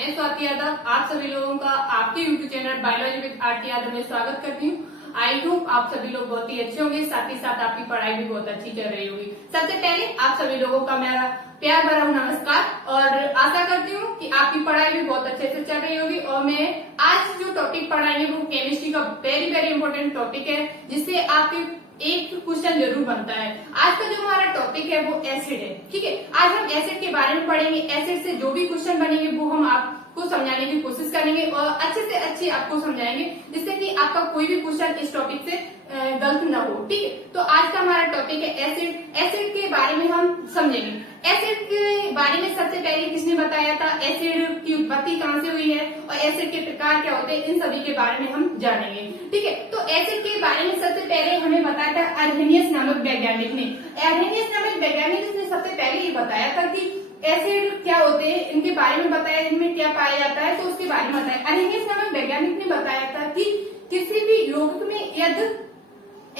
मैं स्वाति यादव आप सभी लोगों का आपके YouTube channel biology with Aarti Yadav में स्वागत करती हूँ। आई होप आप सभी लोग बहुत ही अच्छे होंगे, साथ ही साथ आपकी पढ़ाई भी बहुत अच्छी चल रही होगी। सबसे पहले आप सभी लोगों का मेरा प्यार भरा नमस्कार और आशा करती हूँ कि आपकी पढ़ाई भी बहुत अच्छे से चल रही होगी। और मैं आज जो टॉपिक पढ़ाएंगे वो केमिस्ट्री का वेरी वेरी इंपॉर्टेंट टॉपिक है, जिससे आपके एक क्वेश्चन जरूर बनता है। आज का जो हमारा टॉपिक है वो एसिड है। ठीक है, आज हम एसिड के बारे में पढ़ेंगे। एसिड से जो भी क्वेश्चन बनेंगे वो हम आपको समझाने की कोशिश करेंगे और अच्छे से अच्छे आपको समझाएंगे, जिससे कि आपका कोई भी क्वेश्चन इस टॉपिक से गलत ना हो। ठीक है, तो आज का हमारा टॉपिक है एसिड। एसिड के बारे में हम समझेंगे। एसिड के बारे में सबसे पहले किसने बताया था, एसिड की उत्पत्ति कहाँ से हुई है और एसिड के प्रकार क्या होते हैं, इन सभी के बारे में हम जानेंगे। ठीक है, तो एसिड के बारे में सबसे पहले हमें बताया था अर्हेनियस नामक वैज्ञानिक ने। अर्हेनियस नामक वैज्ञानिक ने सबसे पहले ये बताया था कि एसिड क्या होते हैं, इनके बारे में बताया, इनमें क्या पाया जाता है, तो उसके बारे में बताया। अर्हेनियस नामक वैज्ञानिक ने बताया था कि किसी भी यौगिक में यदि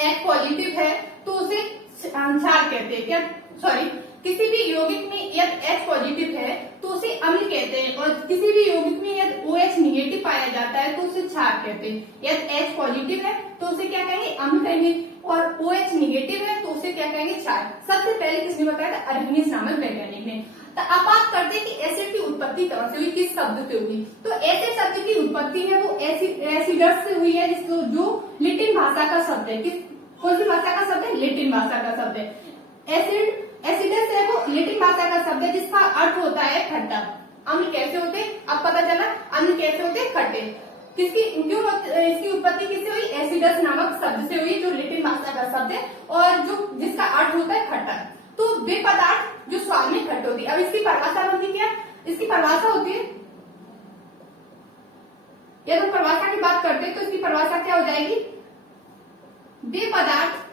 H पॉजिटिव है तो उसे क्षार कहते हैं। क्या सॉरी, किसी भी यौगिक में यदि H पॉजिटिव है तो उसे अम्ल कहते हैं, और किसी भी यौगिक में यदि OH निगेटिव पाया जाता है तो उसे क्षार कहते हैं। यदि H पॉजिटिव है तो उसे क्या कहेंगे, अम्ल कहेंगे, और OH निगेटिव है तो उसे क्या कहेंगे, क्षार। सबसे पहले किसने बताया था, अर्हेनियस नामक वैज्ञानिक ने। तो अब बात करते हैं कि एसिड की उत्पत्ति कहाँ से हुई, किस शब्द से हुई। तो एसिड शब्द की उत्पत्ति है वो एसिडस से हुई है, जिसको जो लैटिन भाषा का शब्द है। किस कौन सी भाषा का शब्द है, लैटिन भाषा का शब्द है। एसिडस है वो लैटिन भाषा का शब्द है, जिसका अर्थ होता है खट्टा। अम्ल कैसे होते, अब पता चला अम्ल कैसे होते, खट्टे। किसकी क्यों इसकी उत्पत्ति किससे हुई, एसिडस नामक शब्द से हुई, जो लैटिन भाषा का शब्द है और जो जिसका अर्थ होता है खट्टा। तो वे पदार्थ जो स्वाद में खट्टे होती है। अब इसकी परिभाषा होती क्या, इसकी परिभाषा होती है, यदि हम परिभाषा की बात करते हैं तो इसकी परिभाषा क्या हो जाएगी, वे पदार्थ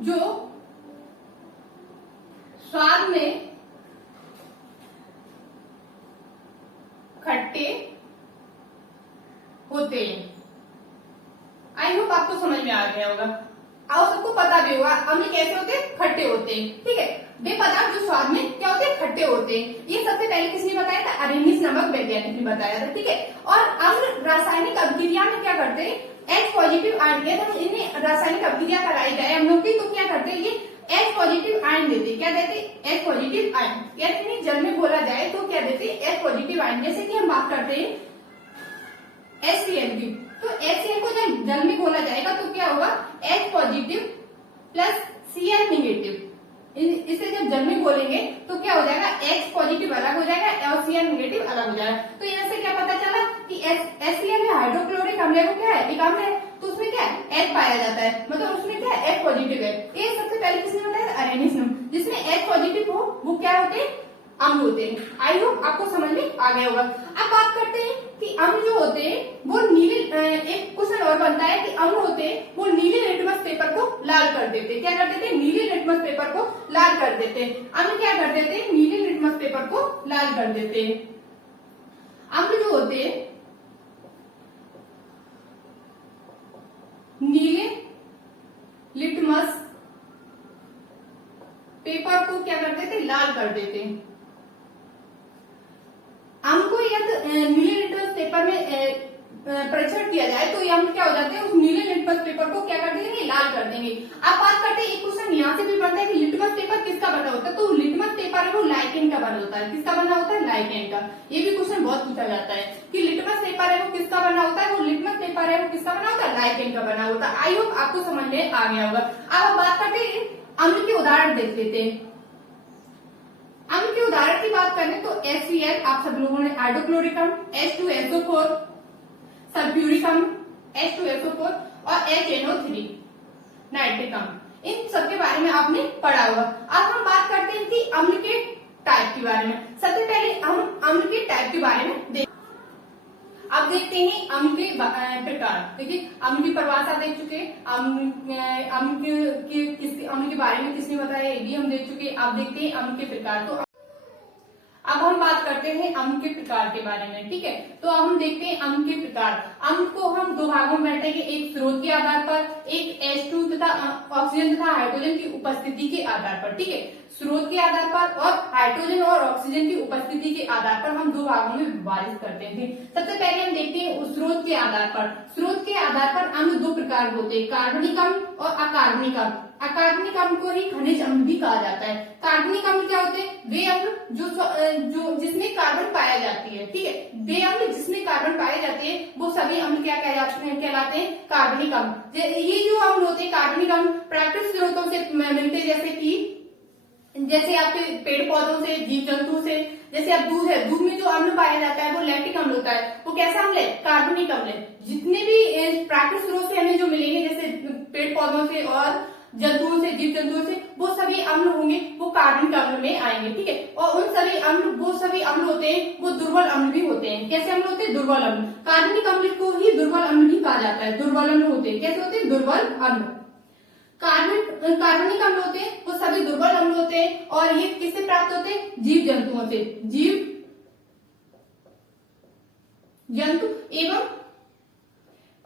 जो स्वाद में खट्टे होते हैं। आई होप आपको समझ में आ गया होगा और सबको पता भी होगा अम्ल कैसे होते हैं, खट्टे होते हैं। ठीक है, वे पदार्थ जो स्वाद में क्या होते हैं, खट्टे होते हैं। ये सबसे पहले किसने बताया था, अर्हेनियस नामक वैज्ञानिक ने बताया था। ठीक है, और अम्ल रासायनिक अभिक्रिया में क्या करते हैं, H पॉजिटिव आयन के, तो इन्हें रासायनिक अभिक्रिया कराई जाए अम्लों की, तो क्या करते हैं, ये H पॉजिटिव आयन देते। क्या देते, H पॉजिटिव आयन। यदि इन्हें जल में घोला जाए तो क्या देते, H पॉजिटिव आयन। जैसे कि हम बात करते हैं HCl की, तो HCl को जब जल में घोला जाएगा तो क्या होगा, H positive plus Cl negative. इसे जब जल में घोलेंगे तो क्या हो जाएगा, H पॉजिटिव अलग हो जाएगा और Cl निगेटिव अलग हो जाएगा। तो यहाँ से क्या पता चला कि HCl में हाइड्रोक्लोरिक अम्ल है, वो क्या है, एक अम्ल है, तो उसमें क्या है, H पाया जाता है, मतलब उसमें क्या है, H पॉजिटिव है। ये सबसे पहले किसने बताया, अर्हेनियस ने। जिसमें H पॉजिटिव हो वो क्या होते हैं, अम्ल होते हैं। आई होप आपको समझ में आ गया होगा। अब बात करते हैं कि अम्ल जो होते हैं वो नीले, एक क्वेश्चन और बनता है कि अम्ल होते हैं वो नीले लिटमस पेपर को लाल कर देते हैं। क्या कर देते हैं, नीले लिटमस पेपर को लाल कर देते हैं। अम्ल क्या कर देते हैं, नीले लिटमस पेपर को लाल कर देते हैं। अम्ल जो होते हैं नीले लिटमस पेपर को क्या कर देते, लाल कर देते हैं। अम्ल को यदि नीले लिटमस पेपर में परीक्षण किया जाए तो ये अम्ल क्या हो जाते हैं, उस नीले लिटमस पेपर को क्या कर देंगे, लाल कर देंगे। अब बात करते हैं, एक क्वेश्चन यहाँ से भी बनता है कि लिटमस पेपर किसका बना होता है, तो लिटमस पेपर है वो लाइकेन का बना होता है। किसका बना होता है, लाइकेन का। ये भी क्वेश्चन बहुत पूछा जाता है कि लिटमस पेपर है वो किसका बना होता है, वो लिटमस पेपर है वो किसका बना होता है, लाइकेन का बना होता है। आई होप आपको समझ में आ गया होगा। अब हम बात करते हैं अम्ल के उदाहरण देख लेते हैं। अम्ल के उदाहरण की बात करें तो HCl, आप सब लोगों ने हाइड्रोक्लोरिक अम्ल, H2SO4, सल्फ्यूरिक अम्ल, H2SO4 और HNO3 नाइट्रिक अम्ल, इन सब के बारे में आपने पढ़ा होगा। अब हम बात करते हैं कि अम्ल के टाइप के बारे में। सबसे पहले हम अम्ल के टाइप के बारे में अब देखते हैं अम्ल के प्रकार। देखिए, अम्ल की परिभाषा देख चुके, अम्ल के बारे में किसने बताया ये भी हम देख चुके। अब देखते हैं अम्ल के प्रकार। तो अब हम बात करते हैं अम्ल के प्रकार के बारे में। ठीक है, तो अब हम देखते हैं अम्ल के प्रकार। अम्ल को हम दो भागों में बांटेंगे, एक स्रोत के आधार पर, एक H2 तथा ऑक्सीजन तथा हाइड्रोजन की उपस्थिति के आधार पर। ठीक है, स्रोत के आधार पर और हाइड्रोजन और ऑक्सीजन की उपस्थिति के आधार पर हम दो भागों में विभाजित करते हैं। सबसे पहले हम देखते हैं स्रोत के आधार पर। स्रोत के आधार पर अम्ल दो प्रकार के होते हैं, कार्बनिक अम्ल और अकार्बनिक अम्ल। अकार्बनिक अम्ल को ही खनिज अम्ल भी कहा जाता है। कार्बनिक अम्ल क्या होते हैं? वे अम्ल जो जिसमें कार्बन पाया जाती है, ठीक है, वे अम्ल जिसमें कार्बन पाए जाते हैं वो सभी अम्ल क्या कहलाते हैं? कार्बनिक अम्ल। ये जो अम्ल होते हैं कार्बनिक अम्ल प्राकृतिक स्रोतों से मिलते हैं, जैसे आपके पेड़ पौधों से, जीव जंतु से। जैसे अब दूध है, दूध में जो अम्ल पाया जाता है वो लैक्टिक अम्ल होता है। वो कैसा अम्ल है? कार्बनिक अम्ल है। जितने भी प्राकृतिक स्रोत से हमें जो मिलेंगे, जैसे पेड़ पौधों से और जंतुओं से, जीव जंतुओं से, वो सभी अम्ल होंगे वो कार्बनिक अम्ल में आएंगे, ठीक है। और उन सभी अम्ल, वो सभी अम्ल होते हैं वो दुर्बल अम्ल भी होते हैं। कैसे अम्ल होते हैं? दुर्बल अम्ल। कार्बनिक अम्ल को ही दुर्बल अम्ल भी कहा जाता है। दुर्बल अम्ल होते हैं, कैसे होते हैं? दुर्बल अम्ल। कार्बनिक अम्ल होते हैं वो सभी दुर्बल अम्ल होते हैं और ये किससे प्राप्त होते हैं? जीव जंतुओं से, जीव जंतु एवं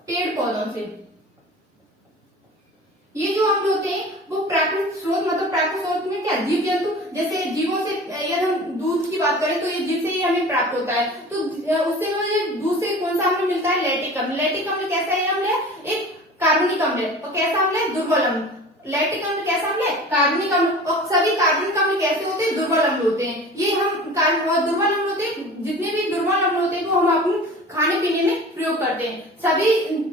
पेड़ पौधों से। ये जो अम्ल होते हैं वो प्राकृतिक स्रोत, मतलब प्राकृतिक स्रोत में क्या? जीव जंतु, जैसे जीवों से, यदि हम दूध की बात करें तो ये जीव से ही हमें प्राप्त होता है। तो उससे मुझे दूध से कौन सा अम्ल मिलता है? लैक्टिक अम्ल। लैक्टिक अम्ल कैसा है? अम्ल है एक कार्बनिक अम्ल है। और कैसा अम्ल है? दुर्बल अम्ल। लैक्टिक अम्ल कैसा अम्ल है? कार्बनिक अम्ल। और सभी कार्बनिक अम्ल कैसे होते हैं? दुर्बल अम्ल होते हैं। ये हम दुर्बल अम्ल होते हैं, जितने भी दुर्बल अम्ल होते हैं वो हम अपने खाने पीने में प्रयोग करते हैं। सभी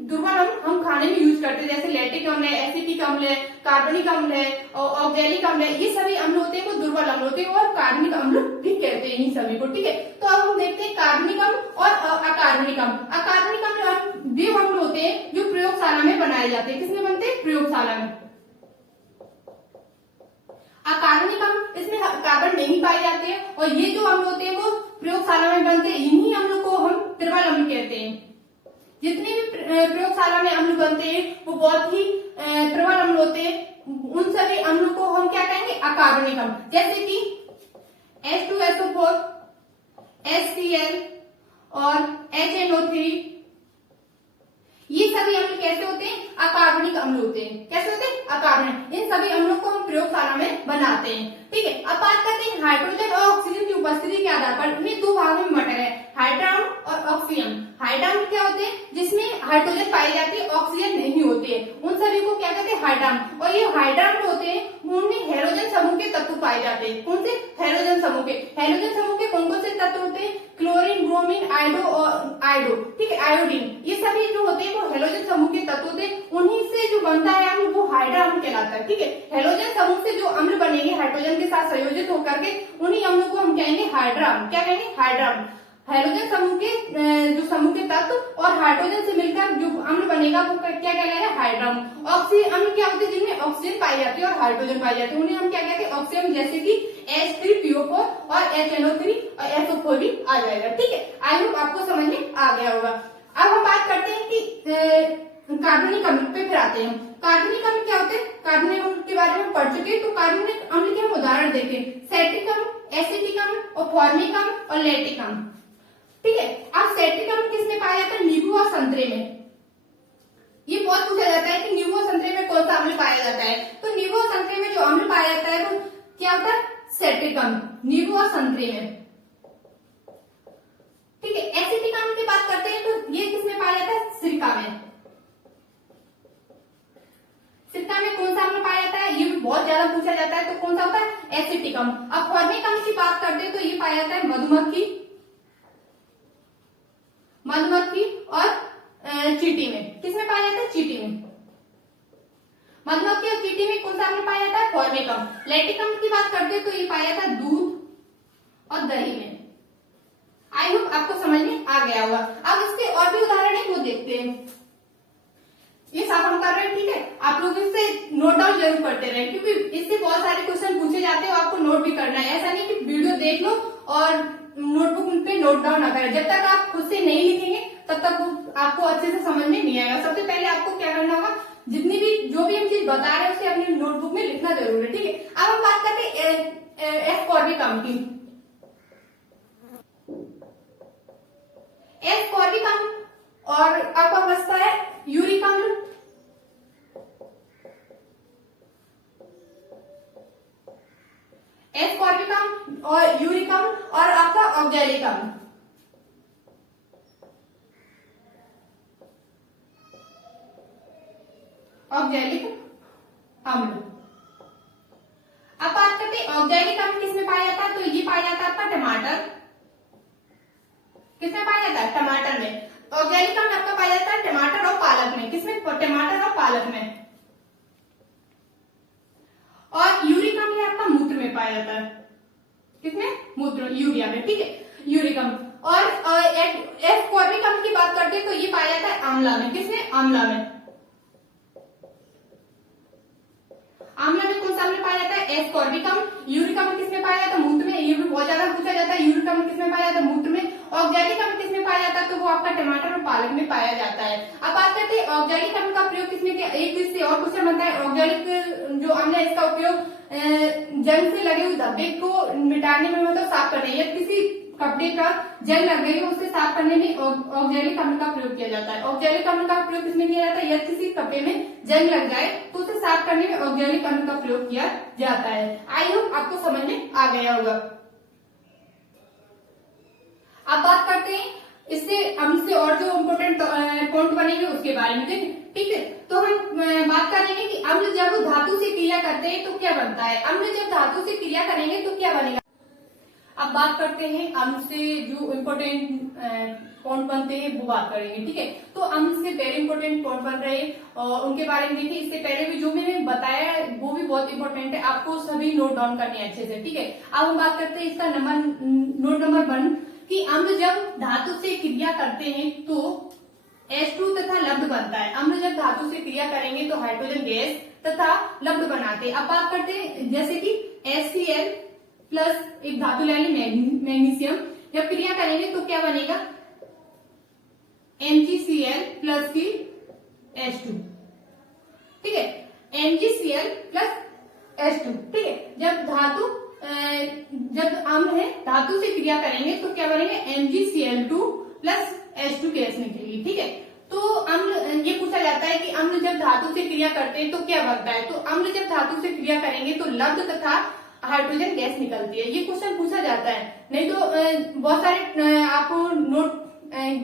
दुर्बल अम्ल हम खाने में यूज करते हैं, जैसे लैक्टिक अम्ल है, एसिटिक अम्ल है, कार्बनिक अम्ल है और ऑक्सैलिक अम्ल है। ये सभी अम्ल होते हैं वो दुर्बल अम्ल होते हैं और कार्बनिक अम्ल भी कहते हैं इन सभी को, ठीक है। तो अब हम देखते हैं कार्बनिक अम्ल और अकार्बनिक अम्ल। अकार्बनिक अम्ल वे अम्ल होते हैं जो प्रयोगशाला में बनाए जाते हैं। किसमें बनते हैं? प्रयोगशाला में। अकार्बनिक अम्ल, इसमें कार्बन नहीं पाए जाते हैं और ये जो अम्ल होते हैं वो प्रयोगशाला में बनते हैं। इन्हीं अम्लों को हम प्रबल अम्ल कहते हैं। जितने भी प्रयोगशाला में अम्ल बनते हैं वो बहुत ही प्रबल अम्ल होते हैं। उन सभी अम्लों को हम क्या कहेंगे? अकार्बनिक अम्ल। जैसे कि H2SO4, HCl और HNO3, ये सभी अम्ल कैसे होते हैं? अकार्बनिक अम्ल होते हैं। कैसे होते हैं? अकार्बनिक। इन सभी अम्लों को हम प्रयोगशाला में बनाते हैं, ठीक है। अब बात करते हैं हाइड्रोजन और ऑक्सीजन की उपस्थिति के आधार पर इन्हें दो भागों में बांटा है, हाइड्राउन और ऑक्सीजन। हाइड्राउन क्या होते हैं? जिसमें हाइड्रोजन पाई जाती है, ऑक्सीजन नहीं होती है, उन सभी को क्या कहते हैं? हाइड्राउन। और ये हाइड्राउन होते हैं उनमें हैलोजन समूह के तत्व पाए जाते हैं। कौन से? हैलोजन समूह के। हैलोजन समूह के कौन कौन से तत्व होते हैं? क्लोरीन, ब्रोमीन, आयोडो, ठीक है, आयोडीन। ये सभी जो होते हैं वो हैलोजन समूह के तत्व होते हैं। उन्हीं से जो बनता है अम्ल वो हाइड्रा अम्ल कहलाता है, ठीक है। हैलोजन समूह से जो अम्ल बनेंगे हाइड्रोजन के साथ संयोजित होकर के, उन्हीं अम्लों को हम कहेंगे हाइड्रा अम्ल। क्या कहेंगे? हाइड्रा अम्ल। हैलोजन समूह के जो समूह के तत्व और हाइड्रोजन से मिलकर जो अम्ल बनेगा वो क्या कहलाएगा? हाइड्रा अम्ल। ऑक्सीजन अम्ल क्या होते हैं? जिनमें ऑक्सीजन पाई जाती है और हाइड्रोजन पाई जाती है, उन्हें हम क्या कहते हैं? ऑक्सीजन। जैसे कि H3PO4 और HNO3 और SO4 भी आ जाएगा, ठीक है। आई होप आपको समझ में आ गया होगा। अब हम बात करते हैं कि कार्बनिक अम्ल पे फिर आते हैं। कार्बनिक अम्ल क्या होते हैं? कार्बनिक अम्ल के बारे में पढ़ चुके हैं, तो कार्बनिक अम्ल के हम उदाहरण देखें। सेट्रिक अम्ल, एसिटिक अम्ल और फॉर्मिक अम्ल और लैक्टिक अम्ल, ठीक है। अब सेट्रिक अम्ल किसमें पाया जाता है? नींबू और संतरे में। ये बहुत पूछा जाता है कि नींबू और संतरे में कौन सा अम्ल पाया जाता है। तो नींबू और संतरे में जो अम्ल पाया जाता है वो क्या होता है? सेट्रिक अम्ल, नींबू और संतरे में, ठीक है। एसिटिक अम्ल की बात करते हैं तो ये किसमें पाया जाता है? सिरका में। सिरका में कौन सा अम्ल पाया जाता है? ये भी बहुत ज्यादा पूछा जाता है, तो कौन सा होता है? एसिटिक अम्ल। अब फॉर्मिक अम्ल की बात करते हैं तो ये पाया जाता है मधुमक्खी और चींटी में। किसमें पाया जाता है? चींटी में। मधुमक्खी और चींटी में कौन सा अम्ल पाया जाता है? फॉर्मिक अम्ल। लैक्टिक अम्ल की बात करते हैं तो ये पाया जाता है दूध और दही में। आई होप आपको समझ में आ गया होगा। अब इसके और भी उदाहरण है वो देखते हैं। ये सब हम कर रहे हैं, ठीक है। आप लोग इससे नोट डाउन जरूर करते रहे, क्योंकि इससे बहुत सारे क्वेश्चन पूछे जाते हैं, आपको नोट भी करना है। ऐसा नहीं कि वीडियो देख लो और नोटबुक पे नोट डाउन ना करें। जब तक आप खुद से नहीं लिखेंगे तब तक वो आपको अच्छे से समझ में नहीं आएगा। सबसे पहले आपको क्या करना होगा? जितनी भी जो भी हम चीज बता रहे हैं उसे अपनी नोटबुक में लिखना जरूर है, ठीक है। अब हम बात करते हैं एस्कॉर्बिक अम्ल की। एस्कॉर्बिक अम्ल और आपका बचता है यूरिक अम्ल, ऑक्जेलिक अम्ल, ऑक्जेलिक अम्ल। अब बात करते हैं ऑक्जेलिक अम्ल किसमें पाया जाता है, तो ये पाया जाता है आपका टमाटर, किसमें पाया जाता है, टमाटर में। ऑक्जेलिक अम्ल आपका पाया जाता है टमाटर और पालक में, किसमें, टमाटर और पालक में। और यूरिक अम्ल आपका मूत्र में पाया जाता है, किसमें, मूत्र, यूरिया में, ठीक है, यूरिक अम्ल। और एस्कॉर्बिक अम्ल की बात करते हैं तो ये पाया जाता है आंवला में, किसमें, आंवला में। आंवला में कौन सा अम्ल पाया जाता है, एस्कॉर्बिक अम्ल। यूरिक अम्ल किसमें पाया जाता है, मूत्र में, ये भी बहुत ज्यादा पूछा जाता है, यूरिक अम्ल किसमें पाया जाता है, मूत्र में। ऑक्जेलिक अम्ल किसमें पाया जाता है, तो वो आपका टमाटर और पालक में पाया जाता है। अब बात करते हैं ऑक्जेलिक अम्ल का प्रयोग किसमें किया, एक इससे और क्वेश्चन बनता है, ऑक्जेलिक जो अम्ल है इसका उपयोग जंग से लगे हुए धब्बे को मिटाने में, मतलब साफ करने, या किसी कपड़े का जंग लग गई हो उसे साफ करने में ऑक्जेलिक अम्ल का प्रयोग किया जाता है। ऑक्जेलिक अम्ल का प्रयोग किसमें किया जाता है, यदि किसी कपड़े में जंग लग जाए तो उसे साफ करने में ऑक्जेलिक अम्ल का प्रयोग किया जाता है। आई होप आपको समझ में आ गया होगा। अब बात करते हैं इससे अम्ल से और जो इम्पोर्टेंट पॉइंट बनेंगे उसके बारे में, ठीक है। तो हम बात करेंगे कि अम्ल जब धातु से क्रिया करते हैं तो क्या बनता है, अम्ल जब धातु से क्रिया करेंगे तो क्या बनेगा। अब बात करते हैं अम्ल से जो इम्पोर्टेंट पॉइंट बनते हैं वो बात करेंगे, ठीक है। तो अम्ल से पहले इम्पोर्टेंट पॉइंट बन रहे हैं और उनके बारे में देखिए। इससे पहले भी जो मैंने बताया वो भी बहुत इंपॉर्टेंट है, आपको सभी नोट डाउन करने हैं अच्छे से, ठीक है। अब हम बात करते हैं इसका नोट नंबर 1 कि अम्ल जब धातु से क्रिया करते हैं तो H2 तथा लब्ध बनता है। अम्ल जब धातु से क्रिया करेंगे तो हाइड्रोजन गैस तथा लब्ध बनाते हैं। अब बात करते हैं जैसे कि HCl प्लस एक धातु ले लें मैग्नीशियम, जब क्रिया करेंगे तो क्या बनेगा, MgCl प्लस की H2, ठीक है, MgCl प्लस H2, ठीक है। जब अम्ल है धातु से क्रिया करेंगे तो क्या बनेगा, MgCl2 प्लस H2 गैस निकलेगी, ठीक है। तो अम्ल, ये पूछा जाता है कि अम्ल जब धातु से क्रिया करते हैं तो क्या बनता है, तो अम्ल जब धातु से क्रिया करेंगे तो लब्ध तथा हाइड्रोजन गैस निकलती है। ये क्वेश्चन पूछा जाता है, नहीं तो बहुत सारे आप नोट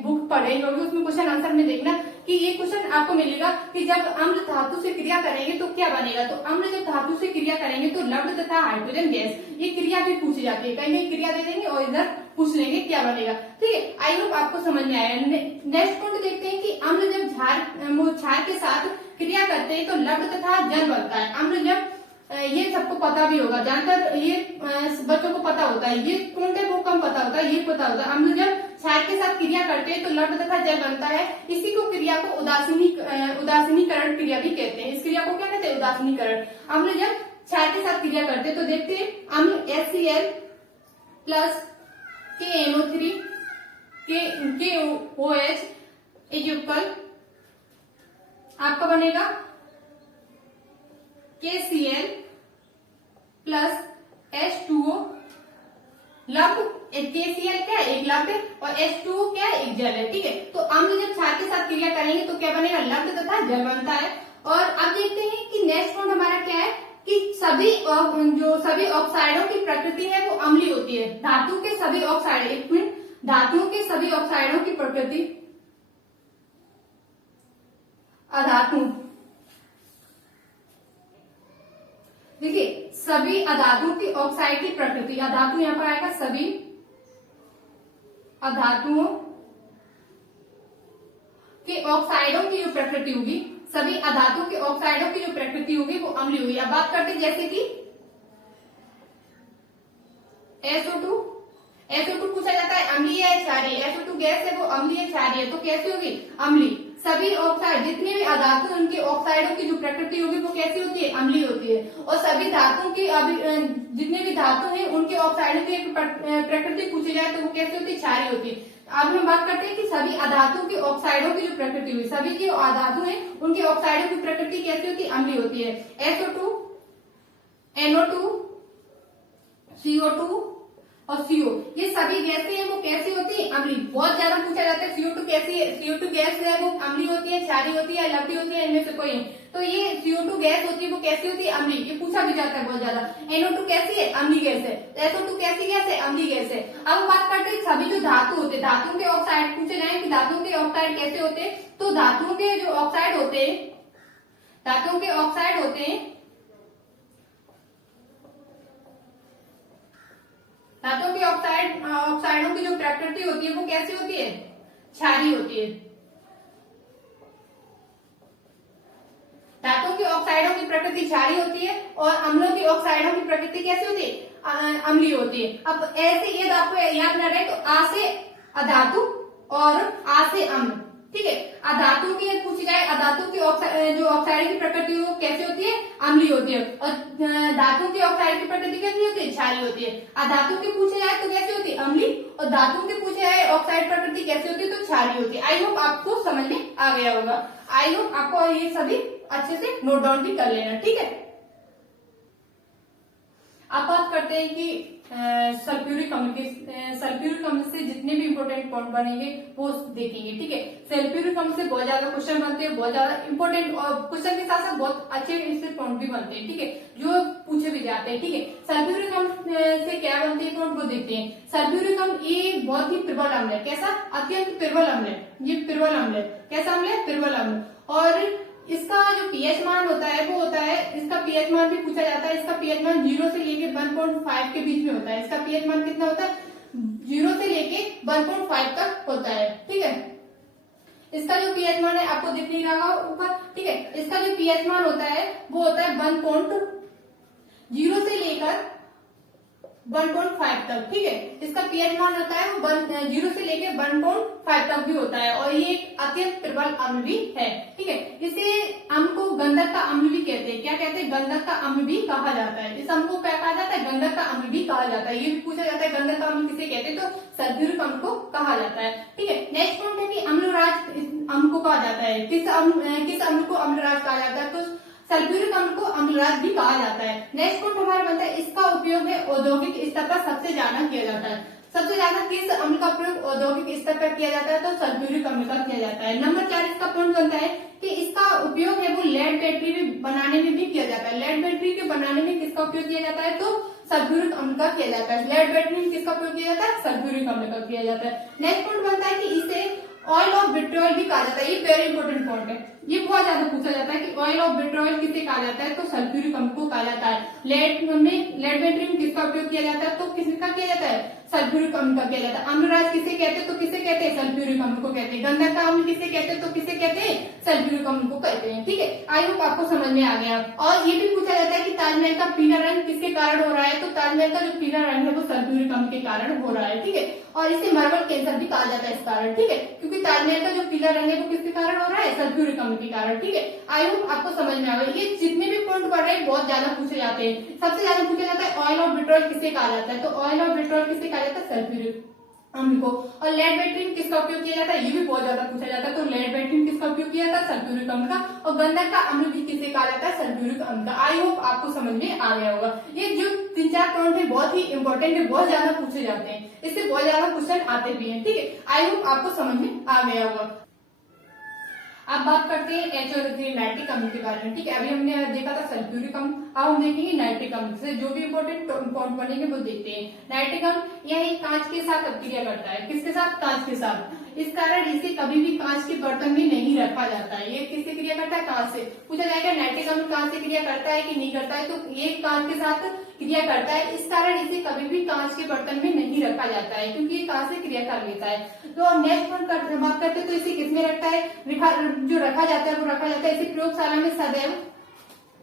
बुक पढ़े होंगे, उसमें क्वेश्चन आंसर में देखना कि ये क्वेश्चन आपको मिलेगा कि जब अम्ल धातु से क्रिया करेंगे तो क्या बनेगा। तो अम्ल जब धातु से क्रिया करेंगे तो लब्ध तथा हाइड्रोजन गैस, ये क्रिया भी पूछी जाती है, कहीं क्रिया दे देंगे और इधर पूछ लेंगे क्या बनेगा, ठीक है। आई होप आपको समझ में आया। नेक्स्ट पॉइंट देखते हैं कि अम्ल जब क्षार के साथ क्रिया करते हैं तो लब्ध तथा जल बनता है। अम्ल जब, ये सबको पता भी होगा, ज्यादातर ये बच्चों को पता होता है, ये पॉइंट है वो कम पता होता है, ये पता होता है। अम्ल जब क्षार के साथ क्रिया करते हैं तो लब्ध तथा जल बनता है। इसी को क्रिया को उदासीनीकरण क्रिया भी कहते हैं। इस क्रिया को क्या कहते हैं, उदासीनीकरण। अम्ल जब क्षार के साथ क्रिया करते हैं तो देखते हैं अम्ल HCl plus KNO3 KOH equal आपका बनेगा KCl प्लस H2O, लब्ध, KCl क्या है, एक लब्ध है, और H2O क्या है, एक जल है, ठीक है। तो अम्ल जब क्षार के साथ क्रिया करेंगे तो क्या बनेगा, लब्ध तथा जल बनता है। और अब देखते हैं कि नेक्स्ट पॉइंट हमारा क्या है कि सभी ऑक्साइडों की प्रकृति है वो अम्लीय होती है। धातु के सभी ऑक्साइड, एक मिनट, धातुओं के सभी ऑक्साइडों की प्रकृति, अधातु, देखिए सभी अधातुओं की ऑक्साइड की प्रकृति, अधातु यहां पर आएगा, सभी अधातुओं के ऑक्साइडों की जो प्रकृति होगी, सभी अधातुओं के ऑक्साइडों की जो प्रकृति होगी वो अम्लीय होगी। अब बात करते हैं जैसे कि SO2 पूछा जाता है अम्लीय है क्षारीय, SO2 गैस है वो अम्लीय क्षारीय, तो कैसी होगी, अम्लीय। सभी ऑक्साइड, जितने भी अधातु उनके ऑक्साइडों की जो प्रकृति होगी वो कैसी होती है, अम्लीय होती है। और सभी धातुओं की, जितने भी धातु हैं उनके ऑक्साइडों की प्रकृति पूछी जाए तो वो कैसी होती है, क्षारीय होती है। अब हम बात करते हैं कि सभी अधातुओं की ऑक्साइडों की जो प्रकृति हुई, सभी की अधातु है उनकी ऑक्साइडों की प्रकृति कैसी होती है, अम्लीय होती है। SO2, NO2, CO2 और CO, ये सभी गैसें हैं वो कैसी होती है, अम्लीय। बहुत ज्यादा पूछा जाता है CO2 कैसी है, CO2 गैस है वो अम्लीय होती है, क्षारीय होती है, लवणीय होती है, इनमें से कोई तो ये CO2 गैस होती है वो कैसी होती है, अम्लीय। ये पूछा भी जाता है बहुत ज्यादा। NO2 कैसी है, अम्लीय गैस है। SO2 कैसी गैस है, अम्लीय गैस है। अब बात करते हैं सभी जो धातु होते हैं, धातुओं के ऑक्साइड पूछे जाए कि धातुओं के ऑक्साइड कैसे होते हैं, तो धातुओं के जो ऑक्साइड होते हैं, धातुओं के ऑक्साइड होते हैं, धातुओं के ऑक्साइडों की जो प्रकृति होती है वो कैसी होती है, क्षारीय होती है। धातुओं की ऑक्साइडों की प्रकृति क्षारीय होती है और अम्लों की ऑक्साइडों की प्रकृति कैसी होती है, अम्लीय होती है। अब ऐसे ये आपको याद न रहे तो आ से अधातु और आ से अम्ल, ठीक है। अधातु की पूछी जाए, अधातु की जो ऑक्साइड की प्रकृति वो कैसी होती है, अम्लीय होती है। और धातु की ऑक्साइड की प्रकृति कैसी होती है, क्षारीय होती है। अधातु की पूछे जाए तो कैसी होती है, अम्लीय, और धातु की पूछे जाए ऑक्साइड प्रकृति कैसी होती है, तो क्षारीय होती है। आई होप आपको समझ में आ गया होगा। आई होप आपको ये सभी अच्छे से नोट डाउन भी कर लेना, ठीक है। अब बात करते हैं कि सल्फ्यूरिक अम्ल से जितने भी इंपोर्टेंट पॉइंट बनेंगे वो देखेंगे, ठीक है। सल्फ्यूरिक अम्ल से बहुत ज्यादा क्वेश्चन बनते हैं, बहुत ज्यादा इंपोर्टेंट, और क्वेश्चन के साथ साथ बहुत अच्छे इससे पॉइंट भी बनते हैं, ठीक है, जो पूछे भी जाते हैं, ठीक है। सल्फ्यूरिक अम्ल से क्या बनते हैं पॉइंट वो देखते हैं। सल्फ्यूरिक अम्ल ये बहुत ही प्रबल अम्ल है। कैसा, अत्यंत प्रबल अम्ल है। ये प्रबल अम्ल है। कैसा अम्ल है, प्रबल अम्ल। और इसका जो पीएच मान होता है वो होता है, इसका पीएच मान भी पूछा जाता है। इसका पीएच मान 0 से लेके 1.5 के बीच में होता है। इसका पीएच मान कितना होता है, 0 से लेके 1.5 तक होता है, ठीक है। इसका जो पीएच मान है आपको दिख नहीं रहा ऊपर, ठीक है। इसका जो पीएच मान होता है वो होता है 1.0 से लेकर 1.5 तक, ठीक है। इसका पीएच मान होता है वो 0 से लेके 1.5 तक भी होता है, और ये एक अत्यंत प्रबल अम्ल भी है, ठीक है। इसे अम्ल को गंधक का अम्ल भी कहते हैं। क्या कहते हैं, गंधक का अम्ल भी कहा जाता है। इस अम्ल को क्या कहा जाता है, गंधक का अम्ल भी कहा जाता है। ये भी पूछा जाता है गंधक का अम्ल किसे कहते हैं, तो सल्फ्यूरिक अम्ल को कहा जाता है, ठीक है। नेक्स्ट पॉइंट है कि अम्लराज अम्ल को कहा जाता है। किस अम्ल को अम्लराज कहा जाता है, तो सल्फ्यूरिक अम्ल को अम्लराज भी कहा जाता है। नेक्स्ट पॉइंट हमारा बनता है, इसका उपयोग है औद्योगिक स्तर पर सबसे ज्यादा किया जाता है। सबसे ज्यादा किस अम्ल का प्रयोग औद्योगिक स्तर पर किया जाता है, तो सल्फ्यूरिक अम्ल का किया जाता है। नंबर 4 इसका पॉइंट बनता है कि इसका उपयोग है वो लेड बैटरी बनाने में भी किया जाता है। लेड बैटरी के बनाने में किसका उपयोग किया जाता है, तो सल्फ्यूरिक अम्ल का किया जाता है। लेड बैटरी में किसका उपयोग किया जाता है, सल्फ्यूरिक अम्ल का किया जाता है। नेक्स्ट पॉइंट बनता है कि इसे ऑयल ऑफ विट्रियोल भी कहा जाता है। ये वेरी इंपॉर्टेंट पॉइंट है, ये बहुत ज्यादा पूछा जाता है कि ऑयल ऑफ विट्रियोल किसे कहा जाता है, तो सल्फ्यूरिक अम्ल को कहा जाता है। लेड बैटरी में किसका उपयोग किया जाता है, तो किसका किया जाता है, सल्फ्यूरिक अम्ल का किया जाता है। अम्लराज किसे कहते हैं, तो किसे कहते हैं, सल्फ्यूरिक अम्ल को कहते हैं। गंधक का अम्ल किसे कहते हैं, तो किसे कहते हैं, सल्फ्यूरिक अम्ल को कहते हैं, ठीक है। आई होप आपको समझ में आ गया। और ये भी पूछा जाता है कि ताजमहल का पीला रंग किसके कारण हो रहा है, तो ताजमहल का जो पीला रंग है वो सल्फ्यूरिक अम्ल के कारण हो रहा है, ठीक है। और इसे मार्बल कैंसर भी कहा जाता है इस कारण, ठीक है, क्योंकि ताजमहल का जो पीला रंग है वो किसके कारण हो रहा है, सल्फ्यूरिक अम्ल के कारण, ठीक है। आई होप आपको समझ में आ गया। ये जितने भी पॉइंट पढ़ रहे हैं बहुत ज्यादा पूछे जाते हैं। सबसे ज्यादा पूछा जाता है ऑयल ऑफ विट्रियोल किसे कहा जाता है, तो ऑयल ऑफ विट्रियोल किसे कहा जाता है, सल्फ्यूरिक अम्ल को। और लेड बैटरी में किसका उपयोग किया जाता है, ये भी बहुत ज्यादा पूछा जाता है। तो लेड बैटरी में किसका उपयोग किया जाता है, सल्फ्यूरिक अम्ल का। और गंधक का अम्ल भी किसे कहा जाता है, सल्फ्यूरिक अम्ल का। आई होप आपको समझ में आ गया होगा। ये जो 3-4 पॉइंट है बहुत ही इंपॉर्टेंट है, बहुत ज्यादा पूछे जाते हैं, इससे बहुत ज्यादा क्वेश्चन आते भी हैं, ठीक है। आई होप आपको समझ में आ गया होगा। अब बात करते हैं एच और नाइट्रिक अम्ल के बारे में, ठीक है। अभी हमने देखा था सल्फ्यूरिक अम्ल, अब हम देखेंगे नाइट्रिक अम्ल से जो भी इंपॉर्टेंट पॉइंट बनेंगे वो देखते हैं। नाइट्रिक अम्ल यह एक कांच के साथ अभिक्रिया करता है। किसके साथ, कांच के साथ। इस कारण इसे कभी भी कांच के बर्तन में नहीं रखा जाता है। ये किससे क्रिया करता है, कांच से। पूछा जाएगा नाइट्रिक अम्ल कांच से क्रिया करता है कि नहीं करता है, तो ये कांच के साथ क्रिया करता है। इस कारण इसे कभी भी कांच के बर्तन में नहीं रखा जाता है, क्योंकि ये कांच से क्रिया कर लेता है। तो नेक्स्ट पॉइंट बात करते हैं, तो इसे किसमें रखता है, जो रखा जाता है वो रखा जाता है इसे प्रयोगशाला में सदैव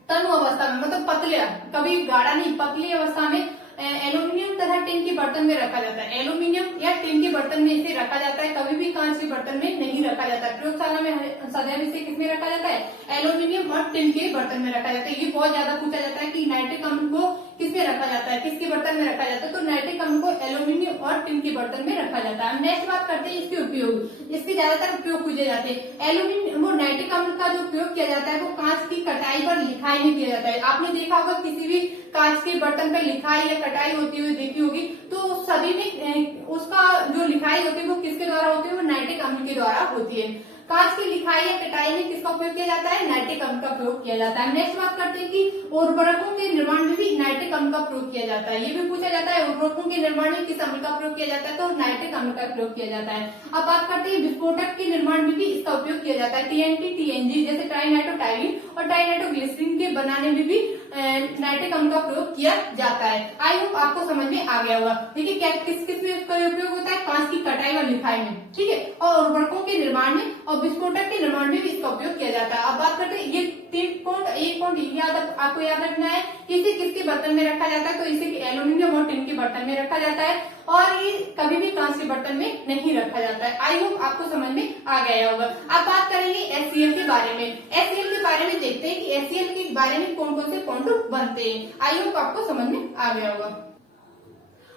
तनु अवस्था में, मतलब पतले, कभी गाढ़ा नहीं, पतली अवस्था में एल्यूमिनियम तथा टिन के बर्तन में रखा जाता है। एल्यूमिनियम या टिन के बर्तन में इसे रखा जाता है, कभी भी कांच के बर्तन में नहीं रखा जाता है। प्रयोगशाला में सदैव इसे किसमें रखा जाता है, एल्यूमिनियम और टिन के बर्तन में रखा जाता है। ये बहुत ज्यादा पूछा जाता है कि नाइट्रिक अम्ल को किसमें रखा जाता है, किसके बर्तन में रखा जाता है, तो नाइट्रिक अम्ल को एल्यूमिनियम और टिन के बर्तन में रखा जाता है। नेक्स्ट बात करते हैं इसके उपयोग। इसके ज्यादातर उपयोग पूछे जाते हैं। एल्यूमिनियम वो नाइट्रिक अम्ल का जो उपयोग किया जाता है वो कांच की कटाई पर लिखाई में किया जाता है। आपने देखा होगा किसी भी कांच के बर्तन पर लिखाई या कटाई होती हुई देखी होगी, तो सभी में उसका जो लिखाई होती है वो किसके द्वारा होती है, वो नाइट्रिक अम्ल के द्वारा होती है। कांच की लिखाई या कटाई में किसका उपयोग किया जाता है? नाइट्रिक अम्ल का प्रयोग किया जाता है। नेक्स्ट बात करते हैं कि उर्वरकों के निर्माण में भी नाइट्रिक अम्ल का प्रयोग किया जाता है। ये भी पूछा जाता है उर्वरकों के निर्माण में किस अम्ल का प्रयोग किया जाता है? तो नाइट्रिक अम्ल का प्रयोग किया जाता है। अब बात करते हैं विस्फोटक के निर्माण में भी इसका उपयोग किया जाता है। TNT, TNG जैसे ट्राइनाइट्रोटाइलिन और ट्राइनाइट्रोग्लिसरीन के बनाने में भी नाइट्रिक अम्ल का प्रयोग किया जाता है। आई होप आपको समझ में आ गया होगा। देखिए क्या किस किस में इसका उपयोग होता है? कांच की कटाई और लिखाई में, ठीक है, और उर्वरकों के निर्माण में और विस्फोटक के निर्माण में भी इसका उपयोग किया जाता है। अब बात करते हैं ये 3 पॉइंट, एक पॉइंट आपको याद रखना है कि इसे किसके बर्तन में रखा जाता है? तो इसे एल्यूमिनियम और टिन के बर्तन में रखा जाता है और ये कभी भी कांच के बर्तन में नहीं रखा जाता है। आई होप आपको समझ में आ गया होगा। अब बात करेंगे HCl के बारे में। HCl के बारे में देखते हैं कि HCl के बारे में कौन कौन से पॉइंट बनते हैं। आई होप आपको समझ में आ गया होगा।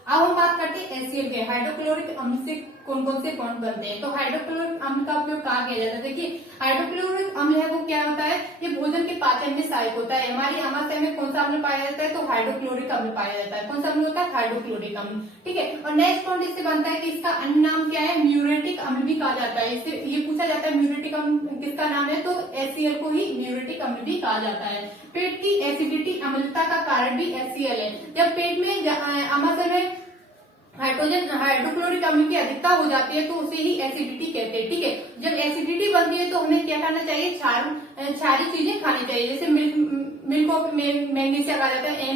अब हम बात करते हैं HCl के। हाइड्रोक्लोरिक अम्ल से कौन कौन से बॉन्ड बनते हैं? तो हाइड्रोक्लोरिक अम्ल का उपयोग कहाँ किया जाता है? देखिए हाइड्रोक्लोरिक अम्ल है वो क्या होता है? ये भोजन के पाचन में सहायक होता है। हमारी आमाशय में कौन सा अम्ल पाया जाता है? तो हाइड्रोक्लोरिक अम्ल पाया जाता है। कौन सा अम्ल होता है? हाइड्रोक्लोरिक अम्ल, ठीक है। और नेक्स्ट पॉइंट इससे बनता है कि इसका अन्य नाम क्या है? म्यूरेटिक अम्ल भी कहा जाता है। इससे ये पूछा जाता है म्यूरेटिक अम्ल किसका नाम है? तो HCl को ही म्यूरेटिक अम्ल भी कहा जाता है। पेट की एसिडिटी अम्लता का कारण भी HCl है। जब पेट में आमाशय में हाइड्रोक्लोरिक अम्ल की अधिकता हो जाती है तो उसे ही एसिडिटी कहते हैं, ठीक है। जब एसिडिटी बनती है तो हमें क्या करना चाहिए? क्षारी चीजें खानी चाहिए, जैसे मिल्क ऑफ मैग्नीशिया कहा जाता है,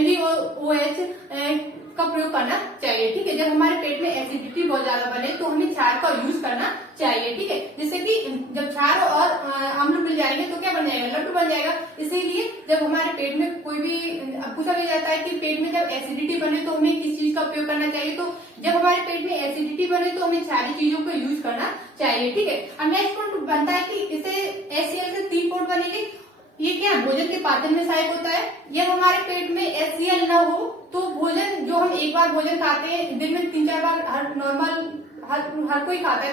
MgOH का प्रयोग करना चाहिए, ठीक है। जब हमारे पेट में एसिडिटी बहुत ज्यादा बने तो हमें क्षार का यूज करना चाहिए, ठीक है। जैसे कि जब क्षार और अम्ल मिल जाएंगे तो क्या बन जाएगा? लड्डू बन जाएगा। इसीलिए जब हमारे पेट में कोई भी पूछा भी जाता है कि पेट में जब एसिडिटी बने तो हमें किस चीज का उपयोग करना चाहिए? तो जब हमारे पेट में एसिडिटी बने तो हमें सारी चीजों का यूज करना चाहिए, ठीक है। अब नेक्स्ट पॉइंट बनता है कि इसे HCl से 3 पॉइंट बनेंगे। ये क्या भोजन के पाचन में सहायक होता है। जब हमारे पेट में HCl न हो तो भोजन जो हम एक बार भोजन खाते हैं, दिन में 3-4 बार हर कोई खाता है,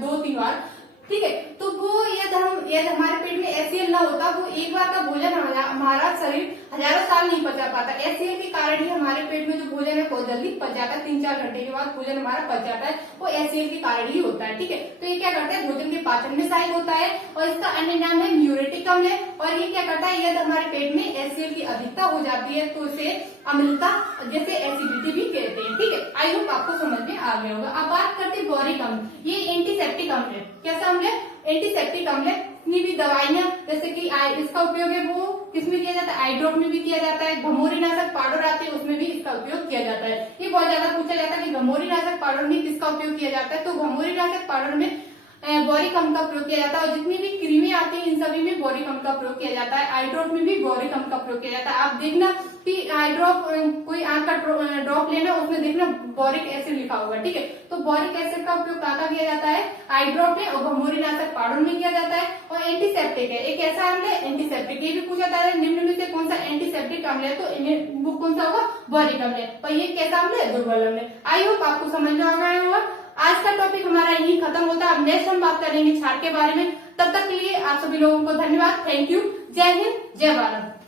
2-3 बार, ठीक है। तो वो यदि हमारे पेट में HCl ना होता वो एक बार का भोजन हमारा शरीर हजारों साल नहीं पचा पाता। HCl के कारण ही हमारे पेट में जो भोजन है बहुत जल्दी पच जाता है। 3-4 घंटे के बाद भोजन हमारा पच जाता है, वो HCl के कारण ही होता है, ठीक है। तो ये क्या करता है? भोजन के पाचन में सहायक होता है और इसका अन्य नाम है म्यूरेटिक अम्ल है। और ये क्या करता है? यदि हमारे पेट में HCl की अधिकता हो जाती है तो इसे अम्लता जैसे एसिडिटी भी कहते हैं, ठीक है। आई होप आपको समझ में आ गया होगा। अब बात करते हैं बोरिक अम्ल। ये एंटीसेप्टिक अम्ल है। कैसा अम्ल है? एंटीसेप्टिक अम्ल है। इतनी भी दवाइयां जैसे कि इसका उपयोग है वो किसमें किया जाता है? आई ड्रॉप में भी किया जाता है। घमौरी नाशक पाउडर आते हैं उसमें भी इसका उपयोग किया जाता है। ये बहुत ज्यादा पूछा जाता है कि घमौरी नाशक पाउडर में किसका उपयोग किया जाता है? तो घमौरी नाशक पाउडर में बोरिक अम्ल का प्रयोग किया जाता है और जितनी भी क्रीमें आती हैं इन सभी में बोरिक अम्ल का प्रयोग किया जाता है। आई ड्रॉप में भी बोरिक अम्ल का प्रयोग किया जाता है। आप देखना कि आई ड्रॉप कोई आंख का ड्रॉप लेना उसमें देखना बोरिक एसिड लिखा होगा, ठीक है। तो बोरिक एसिड का उपयोग कहाँ किया जाता है? आई ड्रॉप में और घमौरी नाशक पाउडर में किया जाता है। और एंटीसेप्टिक है, एक ऐसा अम्ल है एंटीसेप्टिक। ये भी पूछा जाता है निम्न में से कौन सा एंटीसेप्टिक अम्ल है? तो वो कौन सा होगा? बोरिक अम्ल है। और ये कैसा अम्ल है? दुर्बल अम्ल है। आई होप आपको समझ में आ गया होगा। आज का टॉपिक हमारा यही खत्म होता है। अब नेक्स्ट हम बात करेंगे क्षार के बारे में। तब तक के लिए आप सभी लोगों को धन्यवाद। Thank you. जय हिंद, जय भारत।